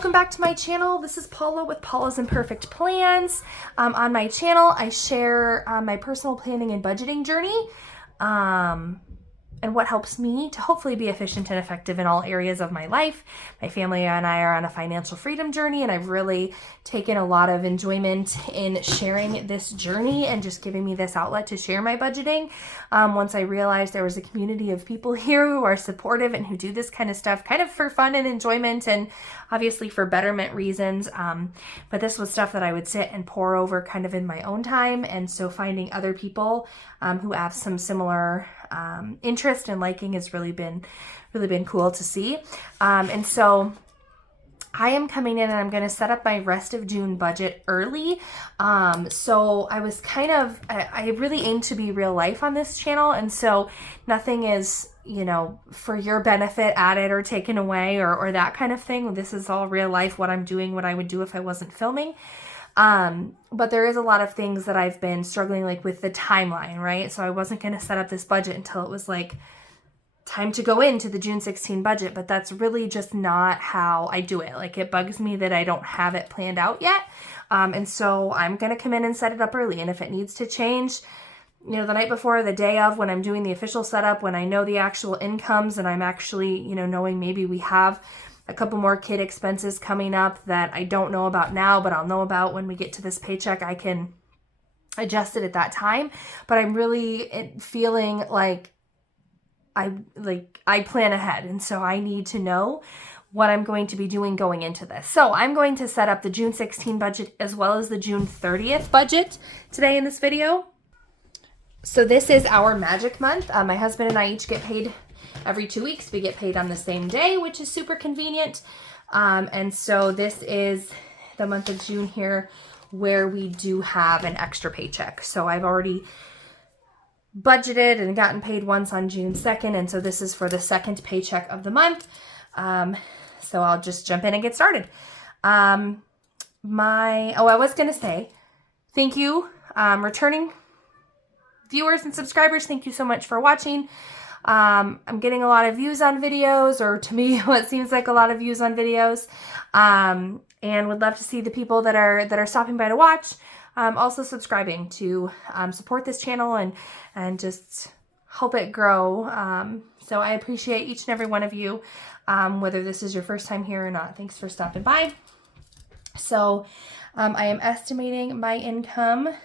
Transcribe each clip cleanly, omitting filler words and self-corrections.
welcome back to my channel. This is Paula with Paula's Imperfect Plans. On my channel, I share my personal planning and budgeting journey and what helps me to hopefully be efficient and effective in all areas of my life. My family and I are on a financial freedom journey, and I've really taken a lot of enjoyment in sharing this journey and just giving me this outlet to share my budgeting. Once I realized there was a community of people here who are supportive and who do this kind of stuff kind of for fun and enjoyment and obviously for betterment reasons. But this was stuff that I would sit and pour over kind of in my own time. And so finding other people who have some similar interest and liking has really been cool to see. And so I am coming in and I'm going to set up my rest of June budget early. So I was I really aim to be real life on this channel. And so nothing is, for your benefit added or taken away or that kind of thing. This is all real life, what I'm doing, what I would do if I wasn't filming. But there is a lot of things that I've been struggling with the timeline, right? So I wasn't going to set up this budget until it was time to go into the June 16 budget, but that's really just not how I do it. It bugs me that I don't have it planned out yet. And so I'm going to come in and set it up early. And if it needs to change, the night before, the day of, when I'm doing the official setup, when I know the actual incomes and I'm actually, knowing maybe we have a couple more kid expenses coming up that I don't know about now, but I'll know about when we get to this paycheck, I can adjust it at that time. But I'm really feeling I plan ahead. And so I need to know what I'm going to be doing going into this. So I'm going to set up the June 16 budget as well as the June 30th budget today in this video. So this is our magic month. My husband and I each get paid every 2 weeks. We get paid on the same day, which is super convenient. And so this is the month of June here where we do have an extra paycheck. So I've already budgeted and gotten paid once on June 2nd. And so this is for the second paycheck of the month. So I'll just jump in and get started. I was going to say thank you, returning viewers and subscribers. Thank you so much for watching. I'm getting a lot of views on videos, or to me, what seems like a lot of views on videos. And would love to see the people that are stopping by to watch. Also subscribing to support this channel and just help it grow. So I appreciate each and every one of you, whether this is your first time here or not. Thanks for stopping by. So I am estimating my income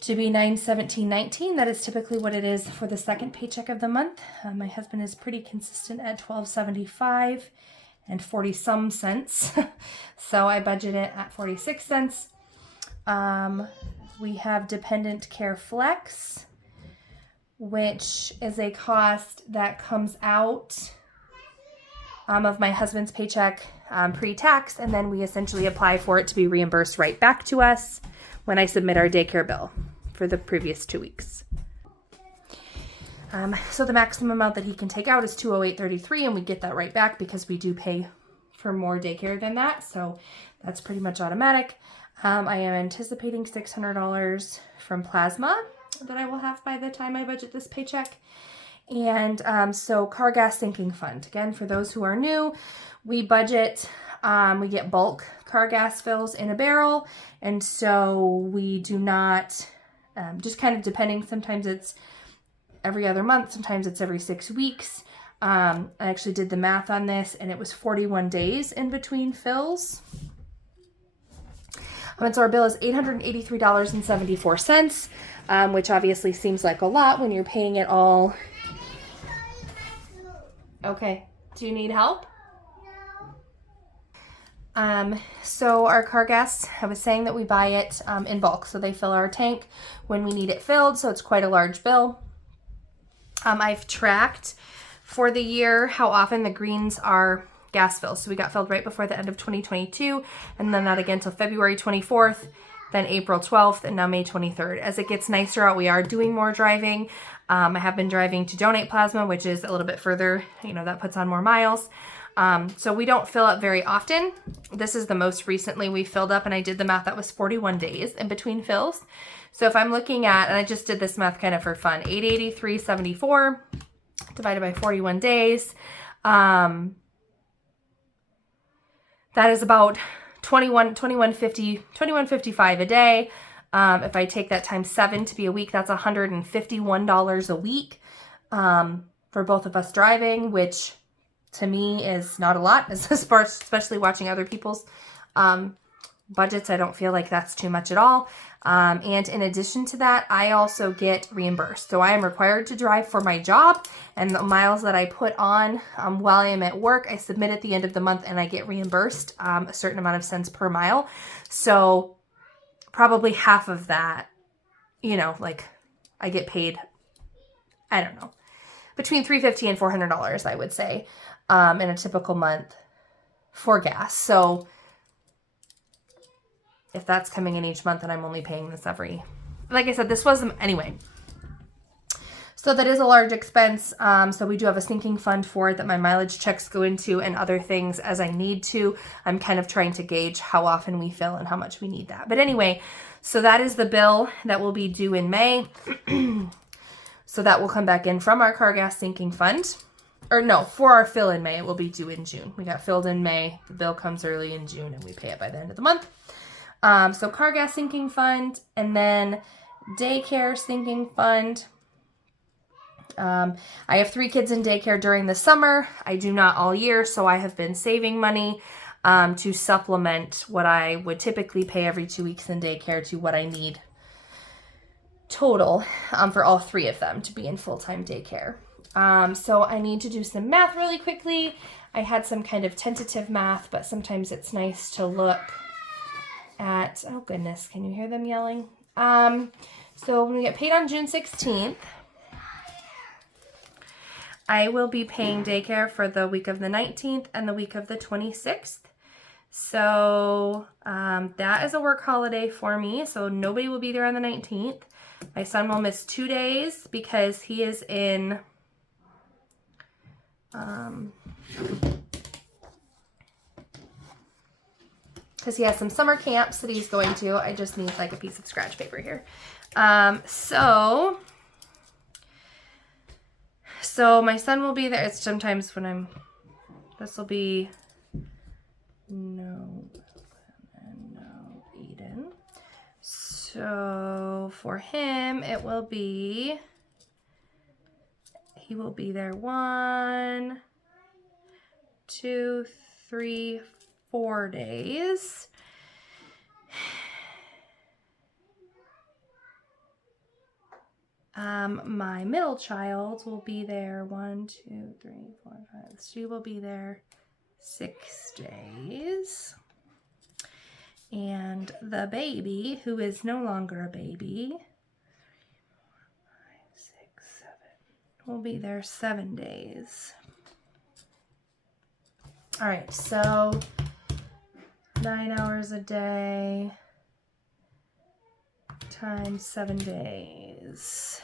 to be $917.19. That is typically what it is for the second paycheck of the month. My husband is pretty consistent at $12.75 and 40 some cents. So I budget it at 46 cents. We have dependent care flex, which is a cost that comes out of my husband's paycheck pre-tax, and then we essentially apply for it to be reimbursed right back to us when I submit our daycare bill for the previous 2 weeks. So the maximum amount that he can take out is $208.33, and we get that right back because we do pay for more daycare than that. So that's pretty much automatic. I am anticipating $600 from plasma that I will have by the time I budget this paycheck. And so car gas sinking fund. Again, for those who are new, we budget, we get bulk car gas fills in a barrel. And so we do not, just kind of depending, sometimes it's every other month, sometimes it's every 6 weeks. I actually did the math on this and it was 41 days in between fills. And so our bill is $883.74, which obviously seems like a lot when you're paying it all. Okay, do you need help? So our car gas, I was saying that we buy it in bulk. So they fill our tank when we need it filled. So it's quite a large bill. I've tracked for the year how often the greens are gas fills. So we got filled right before the end of 2022, and then not again till February 24th, then April 12th, and now May 23rd. As it gets nicer out, we are doing more driving. I have been driving to donate plasma, which is a little bit further, that puts on more miles. So we don't fill up very often. This is the most recently we filled up, and I did the math, that was 41 days in between fills. So if I'm looking at, and I just did this math kind of for fun, 883.74 divided by 41 days, that is about $21.55 a day. If I take that times 7 to be a week, that's $151 a week for both of us driving, which to me is not a lot, especially watching other people's budgets. I don't feel like that's too much at all. And in addition to that, I also get reimbursed. So I am required to drive for my job, and the miles that I put on while I am at work, I submit at the end of the month and I get reimbursed a certain amount of cents per mile. So probably half of that, you know, like I get paid, I don't know, between $350 and $400, I would say, in a typical month for gas. So if that's coming in each month and I'm only paying this every, like I said, this wasn't, anyway. So that is a large expense. So we do have a sinking fund for it that my mileage checks go into and other things as I need to. I'm kind of trying to gauge how often we fill and how much we need that. But anyway, so that is the bill that will be due in May. So that will come back in from our car gas sinking fund. Or no, for our fill in May, it will be due in June. We got filled in May. The bill comes early in June and we pay it by the end of the month. So car gas sinking fund, and then daycare sinking fund. I have 3 kids in daycare during the summer. I do not all year, so I have been saving money to supplement what I would typically pay every 2 weeks in daycare to what I need total for all 3 of them to be in full-time daycare. So I need to do some math really quickly. I had some kind of tentative math, but sometimes it's nice to look at, oh goodness, can you hear them yelling? So when we get paid on June 16th, I will be paying daycare for the week of the 19th and the week of the 26th. So that is a work holiday for me. So nobody will be there on the 19th. My son will miss 2 days because he is in because he has some summer camps that he's going to. I just need like a piece of scratch paper here. So my son will be there. It's sometimes when this will be, no, Eden. So for him, it will be, he will be there 1, 2, 3, 4 days. My middle child will be there 1, 2, 3, 4, 5. She will be there 6 days. And the baby, who is no longer a baby, 5, 6, 7, will be there 7 days. All right, so 9 hours a day times 7 days.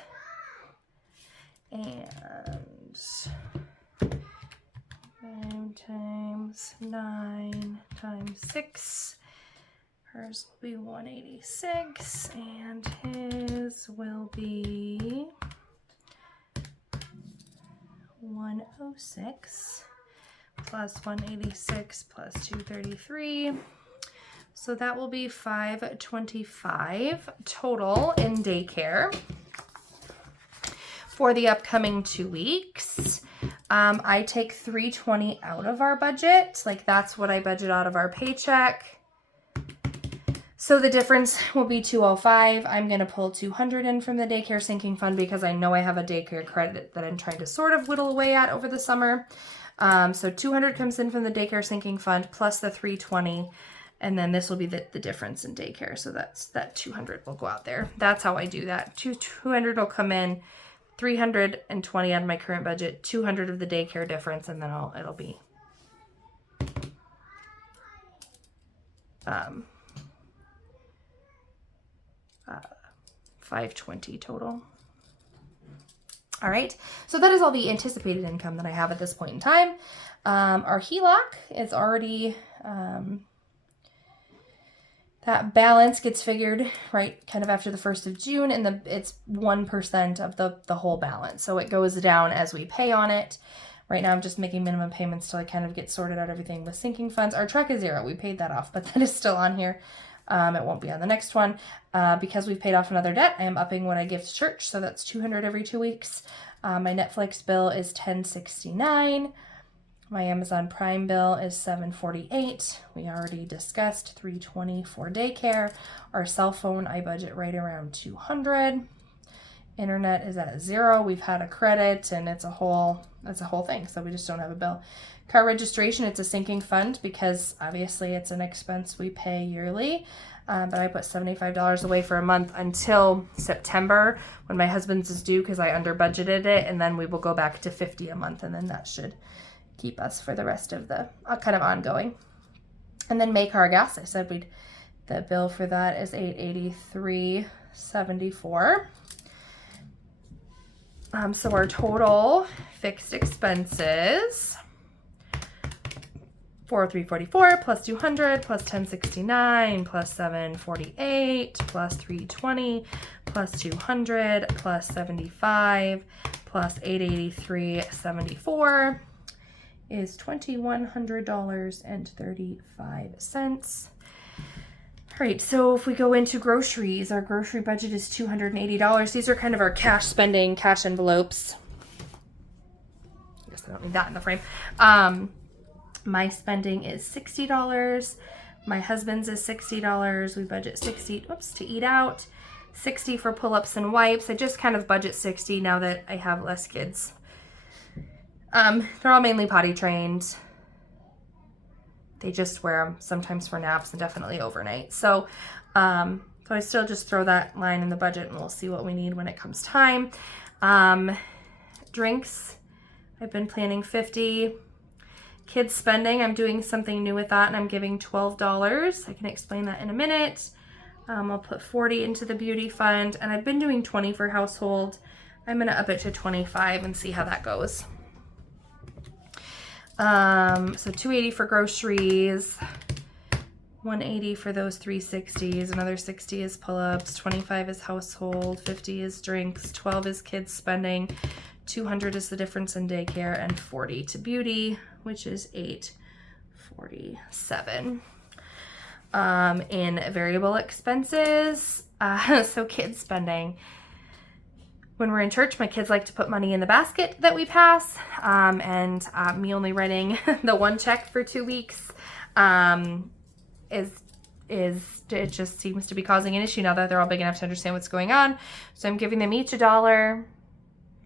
And 5 times 9 times 6. Hers will be 186, and his will be 106 plus 186 plus 233. So that will be 525 total in daycare for the upcoming 2 weeks. I take $320 out of our budget. Like that's what I budget out of our paycheck. So the difference will be $205. I'm going to pull $200 in from the daycare sinking fund because I know I have a daycare credit that I'm trying to sort of whittle away at over the summer. So $200 comes in from the daycare sinking fund plus the $320. And then this will be the difference in daycare. So that $200 will go out there. That's how I do that. $200 will come in, $320 out of my current budget, $200 of the daycare difference, and then it'll be $520 total. All right, so that is all the anticipated income that I have at this point in time. Our HELOC is already, that balance gets figured right kind of after the 1st of June, and it's 1% of the whole balance. So it goes down as we pay on it. Right now I'm just making minimum payments till I kind of get sorted out everything with sinking funds. Our truck is zero. We paid that off, but that is still on here. It won't be on the next one. Because we've paid off another debt, I am upping what I give to church, so that's $200 every 2 weeks. My Netflix bill is $10.69. My Amazon Prime bill is $7.48. We already discussed $3.20 for daycare. Our cell phone, I budget right around $200. Internet is at 0. We've had a credit, and it's a whole thing, so we just don't have a bill. Car registration, it's a sinking fund because obviously it's an expense we pay yearly. But I put $75 away for a month until September when my husband's is due because I under budgeted it, and then we will go back to $50 a month, and then that should keep us for the rest of the kind of ongoing. And then May car gas, I said the bill for that is $883.74. So our total fixed expenses, $4,344 plus $200 plus $10.69 plus $7.48 plus $3.20 plus $200 plus $75 plus $883.74 is $2,100.35. All right, so if we go into groceries, our grocery budget is $280. These are kind of our cash spending, cash envelopes. I guess I don't need that in the frame. My spending is $60. My husband's is $60. We budget $60 to eat out. $60 for pull-ups and wipes. I just kind of budget $60 now that I have less kids. They're all mainly potty trained. They just wear them sometimes for naps and definitely overnight. So I still just throw that line in the budget, and we'll see what we need when it comes time. Drinks, I've been planning $50. Kids spending, I'm doing something new with that, and I'm giving $12. I can explain that in a minute. I'll put $40 into the beauty fund, and I've been doing $20 for household. I'm gonna up it to $25 and see how that goes. So $280 for groceries, $180 for those 360s, another $60 is pull-ups, $25 is household, $50 is drinks, $12 is kids spending, $200 is the difference in daycare, and $40 to beauty, which is $847. In variable expenses, so kids spending. When we're in church, my kids like to put money in the basket that we pass, and me only writing the one check for 2 weeks it just seems to be causing an issue now that they're all big enough to understand what's going on. So I'm giving them each $1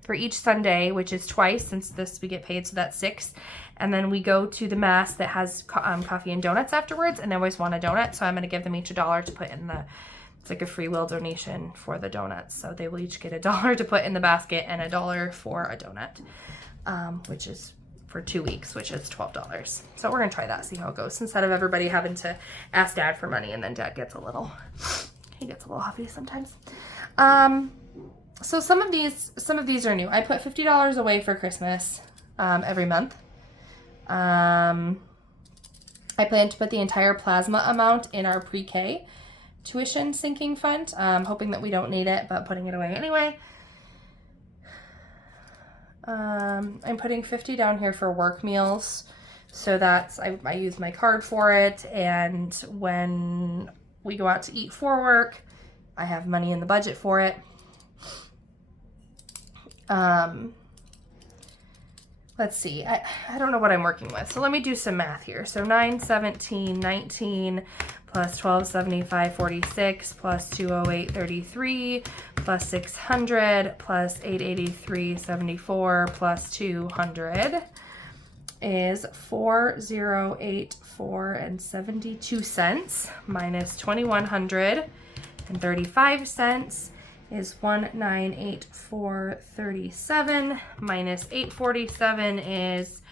for each Sunday, which is twice since we get paid, so that's $6. And then we go to the mass that has coffee and donuts afterwards, and they always want a donut, so I'm going to give them each $1 to put in it's like a free will donation for the donuts. So they will each get $1 to put in the basket and $1 for a donut, which is for 2 weeks, which is $12. So we're going to try that, see how it goes, instead of everybody having to ask Dad for money, and then Dad gets a little huffy sometimes. So some of these are new. I put $50 away for Christmas every month. I plan to put the entire plasma amount in our pre-K tuition sinking fund, hoping that we don't need it, but putting it away anyway. I'm putting $50 down here for work meals, so that's I use my card for it, and when we go out to eat for work, I have money in the budget for it. Let's see, I don't know what I'm working with, so let me do some math here. So 9, 17, 19 plus 12, 75, 46 plus 208, 33 plus 600 plus 883, 74 plus 200 is 4084 and 72 cents minus 2135 cents is 1984.37 minus 847 is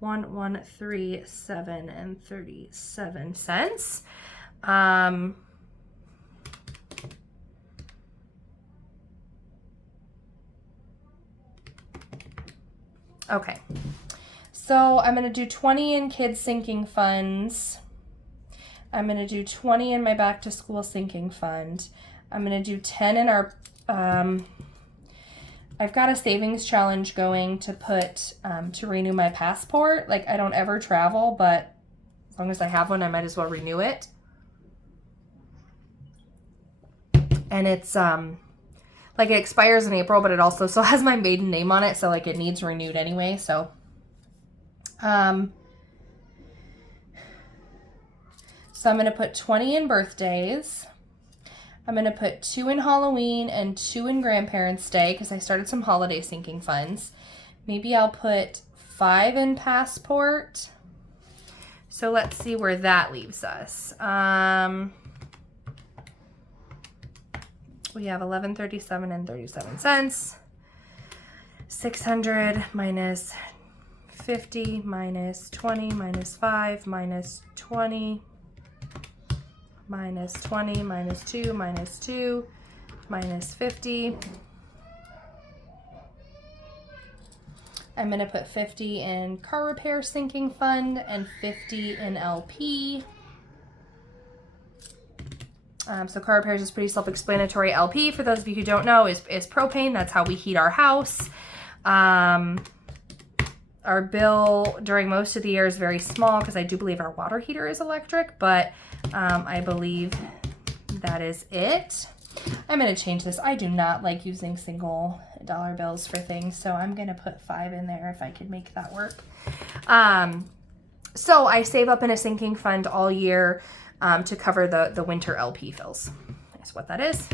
1137 and 37 cents. Okay, so I'm going to do 20 in kids sinking funds. I'm going to do 20 in my back to school sinking fund. I'm going to do 10 in our, I I've got a savings challenge going to put to renew my passport. Like, I don't ever travel, but as long as I have one, I might as well renew it. And it's like, it expires in April, but it also still has my maiden name on it, so like it needs renewed anyway. So so I'm going to put 20 in birthdays. I'm going to put 2 in Halloween and 2 in Grandparents' Day because I started some holiday sinking funds. Maybe I'll put 5 in passport. So let's see where that leaves us. We have $11.37 and 37 cents. 600 minus 50 minus 20 minus 5 minus 20 minus 20 minus 2 minus 2 minus 50. I'm going to put 50 in car repair sinking fund and 50 in LP. So car repairs is pretty self-explanatory. LP, for those of you who don't know, is propane. That's how we heat our house. Our bill during most of the year is very small because I do believe our water heater is electric, but I believe that is it. I'm going to change this. I do not like using single dollar bills for things, so I'm going to put 5 in there if I could make that work. So I save up in a sinking fund all year to cover the winter LP fills. That's what that is.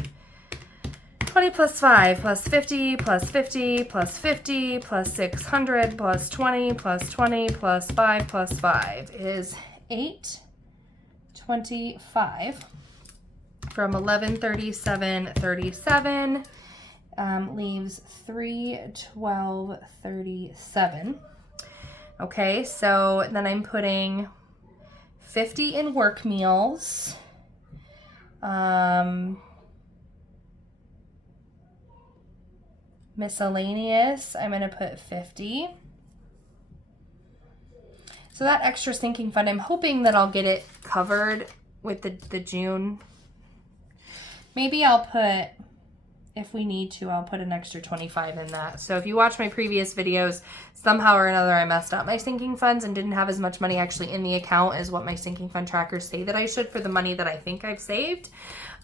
20 plus 5 plus 50 plus 50 plus 50 plus 600 plus 20 plus 20 plus 5 plus 5 is 825 from 1137.37 leaves 312.37. Okay, so then I'm putting 50 in work meals. Miscellaneous, I'm going to put 50. So that extra sinking fund, I'm hoping that I'll get it covered with the June. Maybe I'll put, if we need to, I'll put an extra 25 in that. So if you watch my previous videos, somehow or another I messed up my sinking funds and didn't have as much money actually in the account as what my sinking fund trackers say that I should for the money that I think I've saved.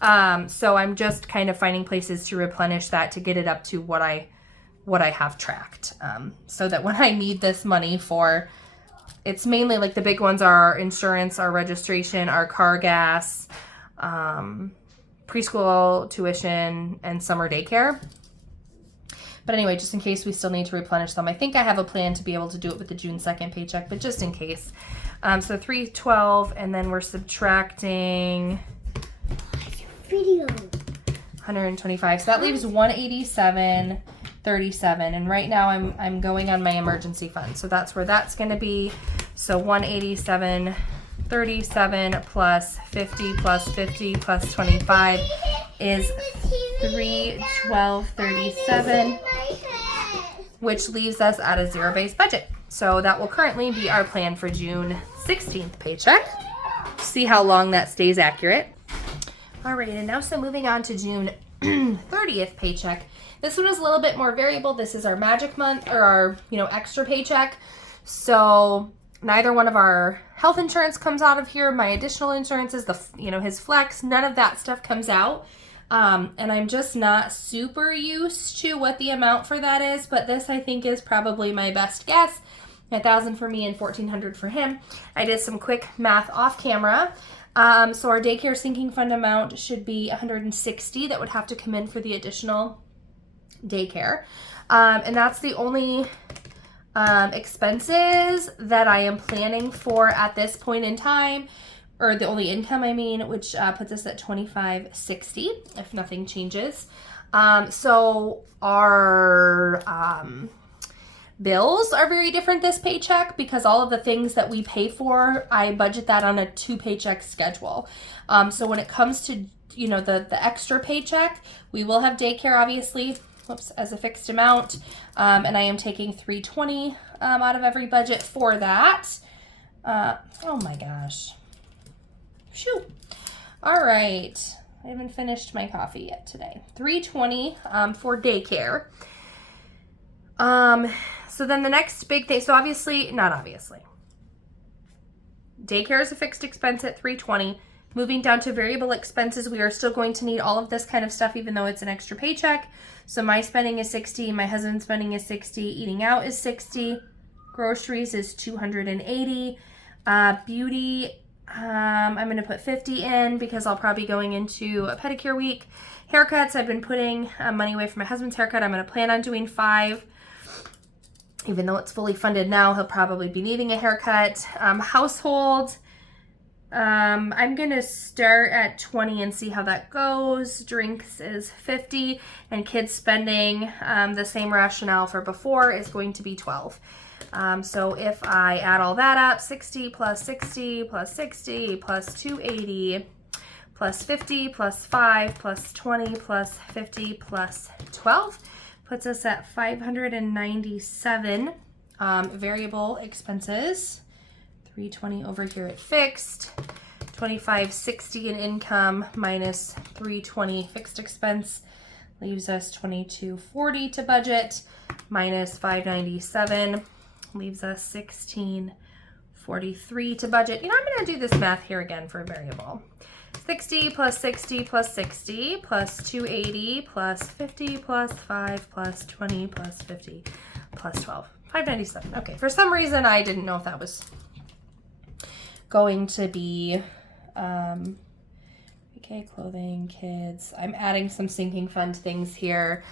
So I'm just kind of finding places to replenish that to get it up to what I have tracked. So that when I need this money for, it's mainly like the big ones are our insurance, our registration, our car gas, preschool tuition, and summer daycare. But anyway, just in case we still need to replenish them, I think I have a plan to be able to do it with the June 2nd paycheck, but just in case. So 312, and then we're subtracting 125. So that leaves 187.37. And right now I'm going on my emergency fund. So that's where that's going to be. So 187.37 plus 50 plus 50 plus 25 is 312.37, which leaves us at a zero-based budget. So that will currently be our plan for June 16th paycheck. See how long that stays accurate. All right, and now so moving on to June 30th paycheck. This one is a little bit more variable. This is our magic month, or our, extra paycheck. So neither one of our health insurance comes out of here. My additional insurance is his flex. None of that stuff comes out. And I'm just not super used to what the amount for that is, but this I think is probably my best guess. 1,000 for me and 1,400 for him. I did some quick math off camera. So our daycare sinking fund amount should be 160 that would have to come in for the additional daycare. And that's the only expenses that I am planning for at this point in time, or the only income, which puts us at $25.60 if nothing changes. So our bills are very different this paycheck because all of the things that we pay for, I budget that on a 2-paycheck schedule. So when it comes to, the extra paycheck, we will have daycare, obviously, as a fixed amount. And I am taking $320 out of every budget for that. Oh my gosh. Phew. All right. I haven't finished my coffee yet today. $320 for daycare. So then the next big thing, so obviously, not obviously. Daycare is a fixed expense at $320. Moving down to variable expenses, we are still going to need all of this kind of stuff, even though it's an extra paycheck. So my spending is $60, my husband's spending is $60, eating out is $60, groceries is $280, beauty, I'm going to put $50 in because I'll probably be going into a pedicure week. Haircuts, I've been putting money away for my husband's haircut. I'm going to plan on doing $5. Even though it's fully funded now, he'll probably be needing a haircut. Household, I'm going to start at $20 and see how that goes. Drinks is $50, and kids spending, the same rationale for before, is going to be $12. So if I add all that up, 60 plus 60 plus 60 plus 280 plus 50 plus 5 plus 20 plus 50 plus 12 puts us at 597 variable expenses. 320 over here at fixed, 2560 in income minus 320 fixed expense leaves us 2240 to budget, minus 597 leaves us 1643 to budget. You know, I'm going to do this math here again for a variable. 60 plus 60 plus 60 plus 280 plus 50 plus 5 plus 20 plus 50 plus 12. 597. Okay, for some reason I didn't know if that was going to be okay, clothing, kids. I'm adding some sinking fund things here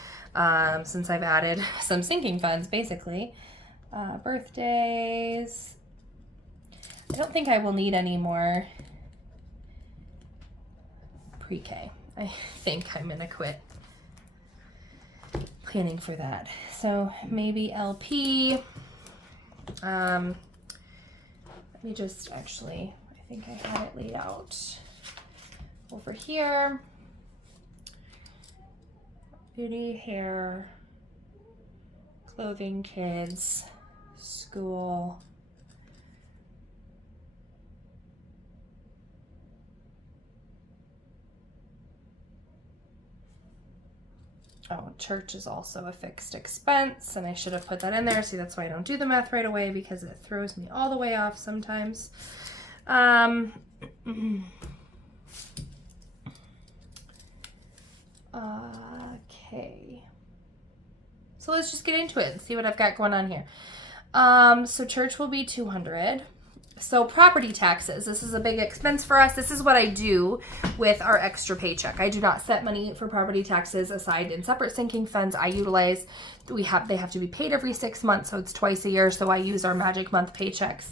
since I've added some sinking funds basically. Birthdays. I don't think I will need any more pre-K. I think I'm gonna quit planning for that. So maybe LP. Let me just actually, I think I had it laid out over here. Beauty, hair, clothing, kids, school. Oh, church is also a fixed expense, and I should have put that in there. See, that's why I don't do the math right away, because it throws me all the way off sometimes. Okay. So let's just get into it and see what I've got going on here. So church will be 200. So property taxes, this is a big expense for us. This is what I do with our extra paycheck. I do not set money for property taxes aside in separate sinking funds. I utilize, they have to be paid every 6 months, so it's twice a year. So I use our magic month paychecks.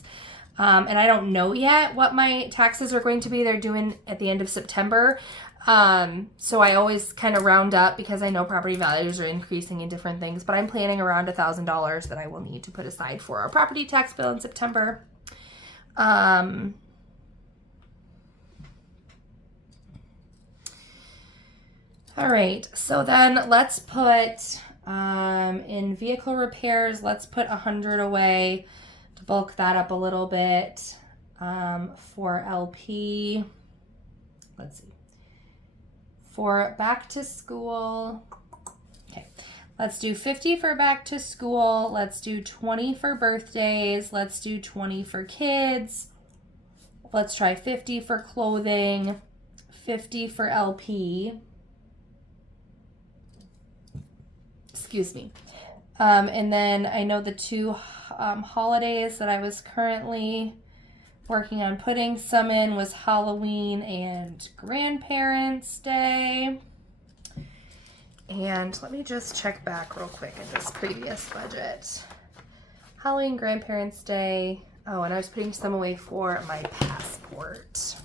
And I don't know yet what my taxes are going to be. They're doing at the end of September. So I always kind of round up because I know property values are increasing in different things, but I'm planning around $1,000 that I will need to put aside for our property tax bill in September. All right, so then let's put in vehicle repairs, let's put 100 away to bulk that up a little bit. For LP, let's see, for back to school, okay, let's do 50 for back to school. Let's do 20 for birthdays. Let's do 20 for kids. Let's try 50 for clothing, 50 for LP. Excuse me. And then I know the two holidays that I was currently working on putting some in was Halloween and Grandparents' Day. And let me just check back real quick at this previous budget. Halloween, Grandparents' Day. Oh, and I was putting some away for my passport.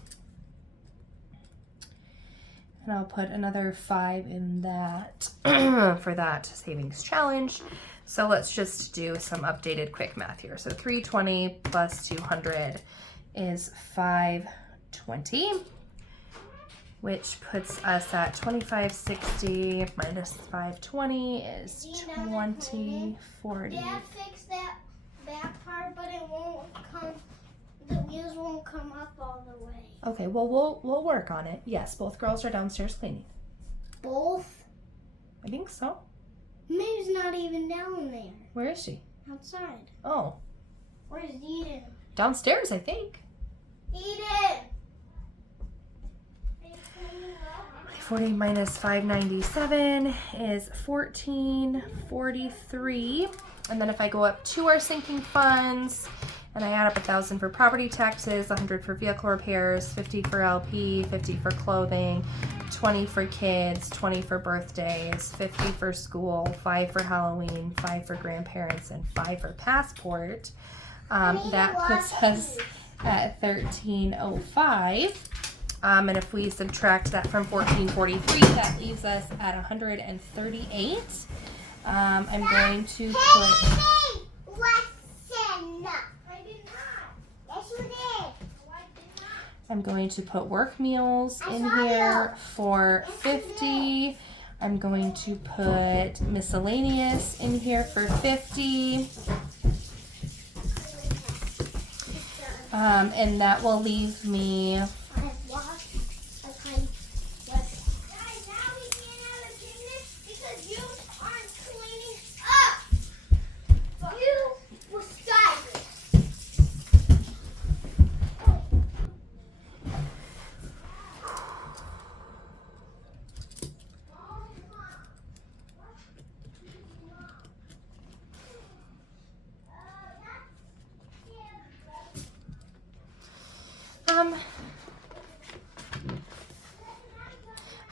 And I'll put another 5 in that for that savings challenge. So let's just do some updated quick math here. So 320 plus 200 is 520. Which puts us at 2560 minus 520 is 2040. Dad fixed that back part, but it won't come. The wheels won't come up all the way. Okay, well we'll work on it. Yes, both girls are downstairs cleaning. Both? I think so. May's not even down there. Where is she? Outside. Oh, Where's Eden? downstairs, I think. Eden! 40 minus 597 is 1443. And then if I go up to our sinking funds and I add up 1,000 for property taxes, 100 for vehicle repairs, 50 for LP, 50 for clothing, 20 for kids, 20 for birthdays, 50 for school, 5 for Halloween, 5 for grandparents, and 5 for passport. That puts us at 1305. And if we subtract that from 1443, that leaves us at 138. I'm going to put... I'm going to put work meals in here for 50. I'm going to put miscellaneous in here for 50. And that will leave me...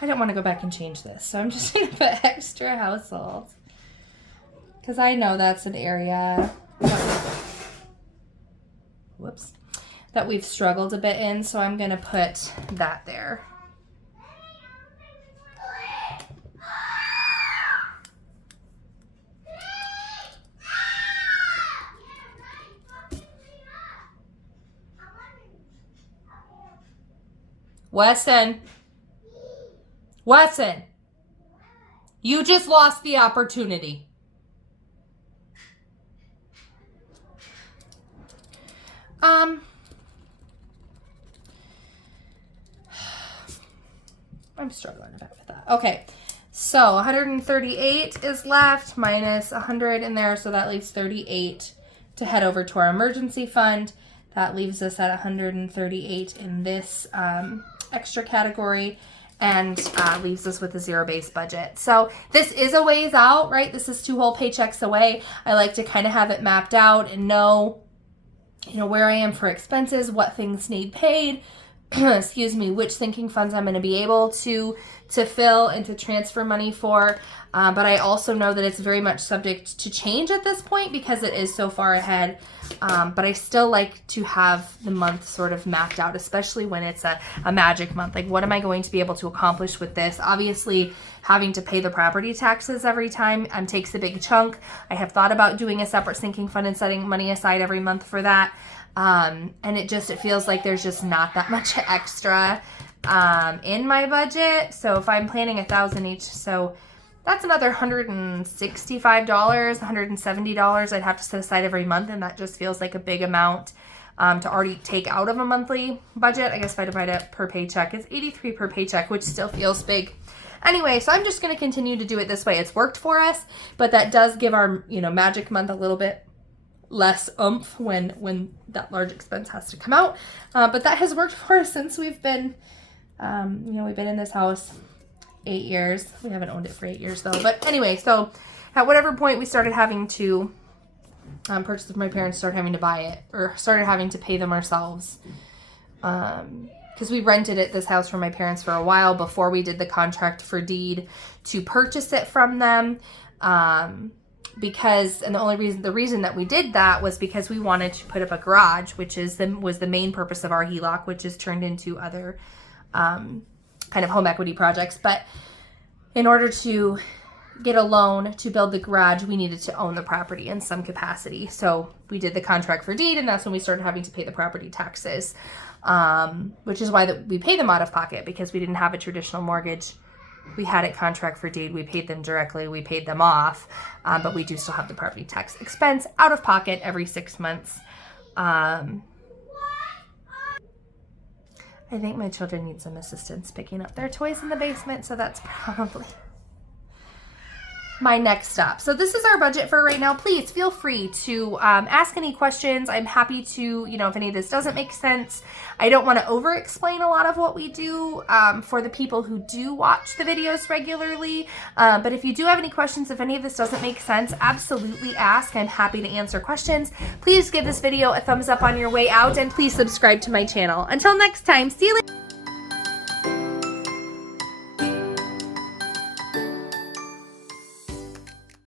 I don't want to go back and change this, so I'm just going to put extra household. Because I know that's an area that we've struggled a bit in, so I'm going to put that there. Wesson, you just lost the opportunity. I'm struggling a bit with that. Okay, so 138 is left minus 100 in there, so that leaves 38 to head over to our emergency fund. That leaves us at 138 in this extra category, and leaves us with a zero-based budget. So this is a ways out, right? This is 2 whole paychecks away. I like to kind of have it mapped out and know, where I am for expenses, what things need paid, excuse me, which sinking funds I'm going to be able to fill and to transfer money for. But I also know that it's very much subject to change at this point because it is so far ahead. But I still like to have the month sort of mapped out, especially when it's a magic month. Like, what am I going to be able to accomplish with this? Obviously, having to pay the property taxes every time takes a big chunk. I have thought about doing a separate sinking fund and setting money aside every month for that. And it feels like there's just not that much extra in my budget. So if I'm planning 1,000 each, so that's another $165, $170 I'd have to set aside every month, and that just feels like a big amount to already take out of a monthly budget. I guess if I divide it per paycheck, it's $83 per paycheck, which still feels big. Anyway, so I'm just going to continue to do it this way. It's worked for us, but that does give our magic month a little bit less oomph when that large expense has to come out. But that has worked for us since we've been, we've been in this house 8 years. We haven't owned it for 8 years though. But anyway, so at whatever point we started having to purchase it from my parents, started having to buy it, or started having to pay them ourselves. Because we rented this house from my parents for a while before we did the contract for deed to purchase it from them. Because, and the reason that we did that was because we wanted to put up a garage, which was the main purpose of our HELOC, which is turned into other kind of home equity projects. But in order to get a loan to build the garage, we needed to own the property in some capacity. So we did the contract for deed, and that's when we started having to pay the property taxes, which is why we pay them out of pocket, because we didn't have a traditional mortgage. We had it contract for deed. We paid them directly. We paid them off, but we do still have the property tax expense out of pocket every 6 months. I think my children need some assistance picking up their toys in the basement, so that's probably my next step. So this is our budget for right now. Please feel free to ask any questions. I'm happy to, if any of this doesn't make sense. I don't want to over explain a lot of what we do for the people who do watch the videos regularly. But if you do have any questions, if any of this doesn't make sense, absolutely ask. I'm happy to answer questions. Please give this video a thumbs up on your way out and please subscribe to my channel. Until next time, see you later.